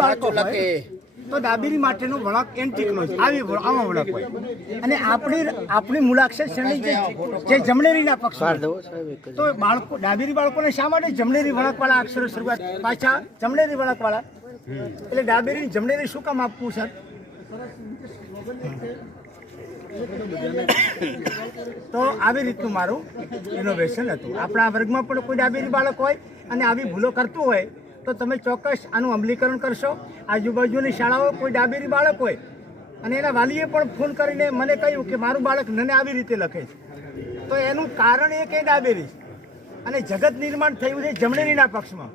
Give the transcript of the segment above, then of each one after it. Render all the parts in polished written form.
બાળકો હોય તો ડાબેરી માટેનો વળાંક એન્ટિકનો છે, આમાં વળાંક હોય. અને આપણી મૂળાક્ષર શ્રેણી જે જમણેરીના પક્ષમાં, તો બાળકો ડાબેરી બાળકોને શા માટે જમણેરી વળાંકવાળા અક્ષરો શરૂઆત પાછા જમણેરી વળાંકવાળા, એટલે ડાબેરી જમણેરી શું કામ આપવું સર? તો આવી રીતનું મારું ઇનોવેશન હતું. આપણા વર્ગમાં પણ કોઈ ડાબેરી બાળક હોય અને આવી ભૂલો કરતું હોય તો તમે ચોક્કસ આનું અમલીકરણ કરશો. આજુબાજુની શાળાઓ કોઈ ડાબેરી બાળક હોય અને એના વાલીએ પણ ફોન કરીને મને કહ્યું કે મારું બાળક મને આવી રીતે લખે છે, તો એનું કારણ એ કે ડાબેરી અને જગત નિર્માણ થયું છે જમણેરીના પક્ષમાં.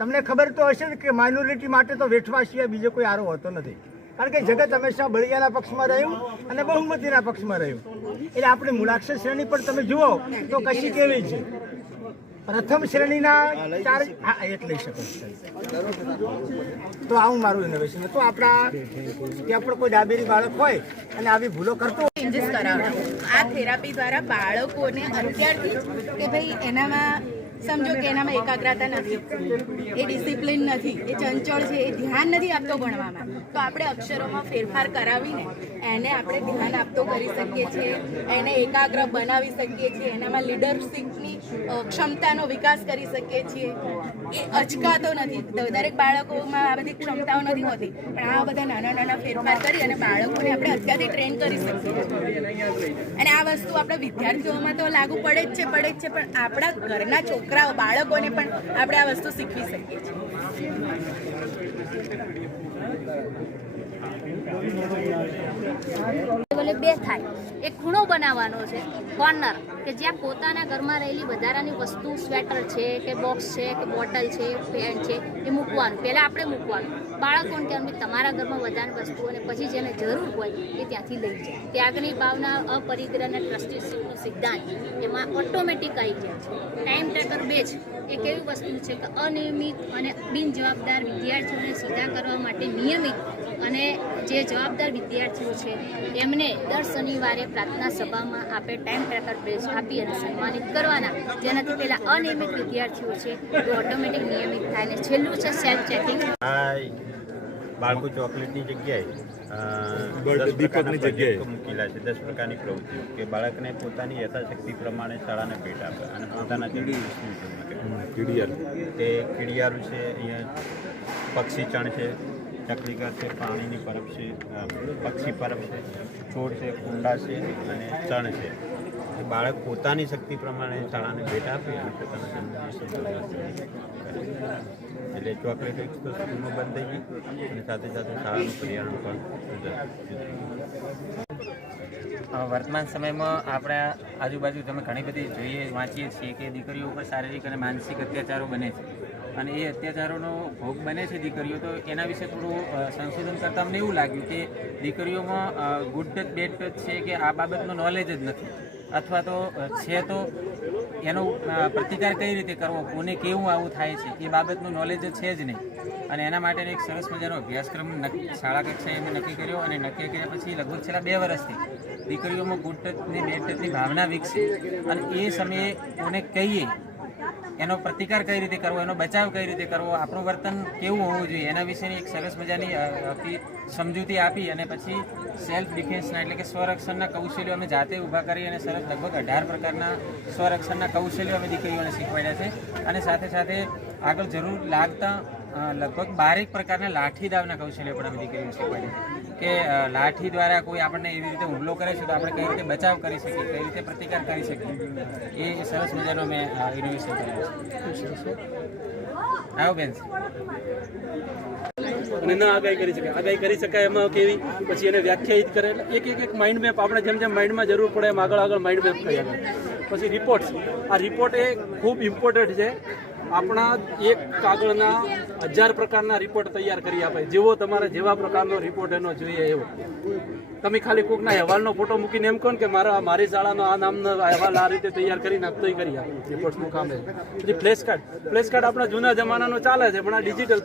તમને ખબર તો હશે ને કે માઇનોરિટી માટે તો વેઠવા સિવાય બીજો કોઈ આરો હોતો નથી, કારણ કે જગત હંમેશા બળિયાના પક્ષમાં રહ્યું અને બહુમતીના પક્ષમાં રહ્યું. એટલે આપણી મૂળાક્ષર શ્રેણી પણ તમે જુઓ તો કશી કેવી છે. પ્રથમ શ્રેણીના 4 એટલે શકો તો આવું મારું ઇનોવેશન હતું. આપણા ત્યાં પણ કોઈ ડાબેરી બાળક હોય અને આવી ભૂલો કરતો ચેન્જીસ કરાવડાવું. આ થેરાપી દ્વારા બાળકોને અત્યારથી કે ભાઈ એનામાં સમજો કે એનામાં એકાગ્રતા નથી, એ ડિસિપ્લિન નથી, એ ચંચળ છે, એ ધ્યાન નથી આપતો ભણવામાં, તો આપણે અક્ષરોમાં ફેરફાર કરાવીને એને આપણે ધ્યાન આપતો કરી શકીએ છીએ, એને એકાગ્ર બનાવી શકીએ છીએ, એનામાં લીડરશીપની ક્ષમતાનો વિકાસ કરી શકીએ છીએ. એ અચકાતો નથી. દરેક બાળકોમાં આ બધી ક્ષમતાઓ નથી હોતી, પણ આ બધા નાના નાના ફેરફાર કરી અને બાળકોને આપણે અત્યારથી ટ્રેન કરી શકીએ છીએ. અને આ વસ્તુ આપણા વિદ્યાર્થીઓમાં તો લાગુ પડે જ છે, પણ આપણા ઘરના છોકરાઓ બાળકોને પણ આપણે આ વસ્તુ શીખવી શકીએ છીએ. બે થાય એક ખૂણો બનાવવાનો છે, કોર્નર, કે જ્યાં પોતાના ઘરમાં રહેલી વધારાની વસ્તુ, સ્વેટર છે કે બોક્સ છે કે બોટલ છે, પેન છે, એ મૂકવાનું. પહેલાં આપણે મૂકવાનું. બાળકોને કહેવાનું તમારા ઘરમાં વધારાની વસ્તુ, અને પછી જેને જરૂર હોય એ ત્યાંથી લઈ જાય. ત્યાગની ભાવના, અપરિગ્રહ અને ટ્રસ્ટીશીપનો સિદ્ધાંત એમાં ઓટોમેટિક આવી જાય છે. ટાઈમ ટ્રેકર બેચ એ કેવી વસ્તુ છે કે અનિયમિત અને બિનજવાબદાર વિદ્યાર્થીઓને સીધા કરવા માટે નિયમિત અને જે જવાબદાર વિદ્યાર્થીઓ છે એમને દર શનિવારે પ્રાર્થના સભામાં આપણે ટાઈમ ટ્રેકર બેચ આપી અને સન્માનિત કરવાના, જેનાથી પેલા અનિયમિત વિદ્યાર્થીઓ છે એ ઓટોમેટિક નિયમિત થાય. અને છેલ્લું છે સેલ્ફ ચેકિંગ. બાળકો ચોકલેટની જગ્યાએ મૂકેલા છે 10 પ્રકારની પ્રવૃત્તિઓ કે બાળકને પોતાની યથાશક્તિ પ્રમાણે શાળાને ભેટ આપે અને પોતાના તે કીડિયારું છે, અહીંયા પક્ષી ચણ છે, ચકલીઘર છે, પાણીની પરબ છે, પક્ષી પરબ છે, છોડ છે, કુંડા છે અને ચણ છે. બાળક પોતાની શક્તિ પ્રમાણે શાળાને ભેટ આપે અને પોતાના જન્મદિવસે એટલે ચોકલેટ એક તો સ્કૂલમાં બંધ થઈ ગઈ અને સાથે સાથે શાળાનું પર્યાવરણ પણ. વર્તમાન સમયમાં આપણા આજુબાજુ તમે ઘણી બધી જોઈએ વાંચીએ છીએ કે દીકરીઓ ઉપર શારીરિક અને માનસિક અત્યાચારો બને છે, અને એ અત્યાચારોનો ભોગ બને છે દીકરીઓ. તો એના વિશે થોડું સંશોધન કરતાં અમને એવું લાગ્યું કે દીકરીઓમાં ગુડ ટચ બેડ ટચ છે કે આ બાબતનો નોલેજ જ નથી, અથવા તો છે તો એનો પ્રતિકાર કઈ રીતે કરવો, કોને કેવું આવું થાય છે એ બાબતનું નોલેજ છે જ નહીં. અને એના માટેનો એક સરસ મજાનો અભ્યાસક્રમ શાળા કક્ષાએ અમે નક્કી કર્યો, અને નક્કી કર્યા પછી લગભગ છેલ્લા 2 વર્ષથી દીકરીઓમાં ગુડ ટચની બેડ ટચની ભાવના વિકસે, અને એ સમયે કોને કહીએ, એનો પ્રતિકાર કઈ રીતે કરવો, એનો બચાવ કઈ રીતે કરવો, આપણું વર્તન કેવું હોવું જોઈએ, એના વિશેની એક સરસ મજાની સમજૂતી આપી અને પછી સેલ્ફ ડિફેન્સના એટલે કે સ્વરક્ષણના કૌશલ્યો અમે જાતે ઊભા કરી અને સરસ લગભગ 18 પ્રકારના સ્વરક્ષણના કૌશલ્યો અમે દીકરીઓને શીખવાડ્યા છે. અને સાથે સાથે આગળ જરૂર લાગતા લગભગ 12 પ્રકારના લાઠી દાવના કૌશલ્યો પણ અમે દીકરીઓને શીખવાડ્યા કે લાઠી દ્વારા કોઈ આપણને એવી રીતે હુમલો કરે છે તો આપણે કઈ રીતે બચાવ કરી શકીએ, કઈ રીતે પ્રતિકાર કરી શકીએ. એ સરસ મજાનો મેં ઇનોવેશન કર્યું છે. આવો બેન. અને ના આગાહી કરી શકાય એમાં કેવી, પછી એને વ્યાખ્યાયિત કરે, એટલે એક માઇન્ડ મેપ આપણે જેમ જેમ માઇન્ડમાં જરૂર પડે એમ આગળ માઇન્ડ મેપ કરી આગળ. પછી રિપોર્ટ્સ, આ રિપોર્ટ એ ખૂબ ઇમ્પોર્ટન્ટ છે. આપણા એક કાગળના 1000 પ્રકારના રિપોર્ટ તૈયાર કરી આપે, જેવો તમારે જેવા પ્રકારનો રિપોર્ટ એનો જોઈએ એવો. તમે ખાલી કોઈકના અહેવાલનો ફોટો મૂકીને એમ કહો કે મારી શાળાનો આ નામનો અહેવાલ આ રીતે તૈયાર કરીને આપતો કરી આપે. રિપોર્ટ્સનું કામ છે. પછી ફ્લેશ કાર્ડ આપણા જૂના જમાનાનો ચાલે છે, પણ આ ડિજિટલ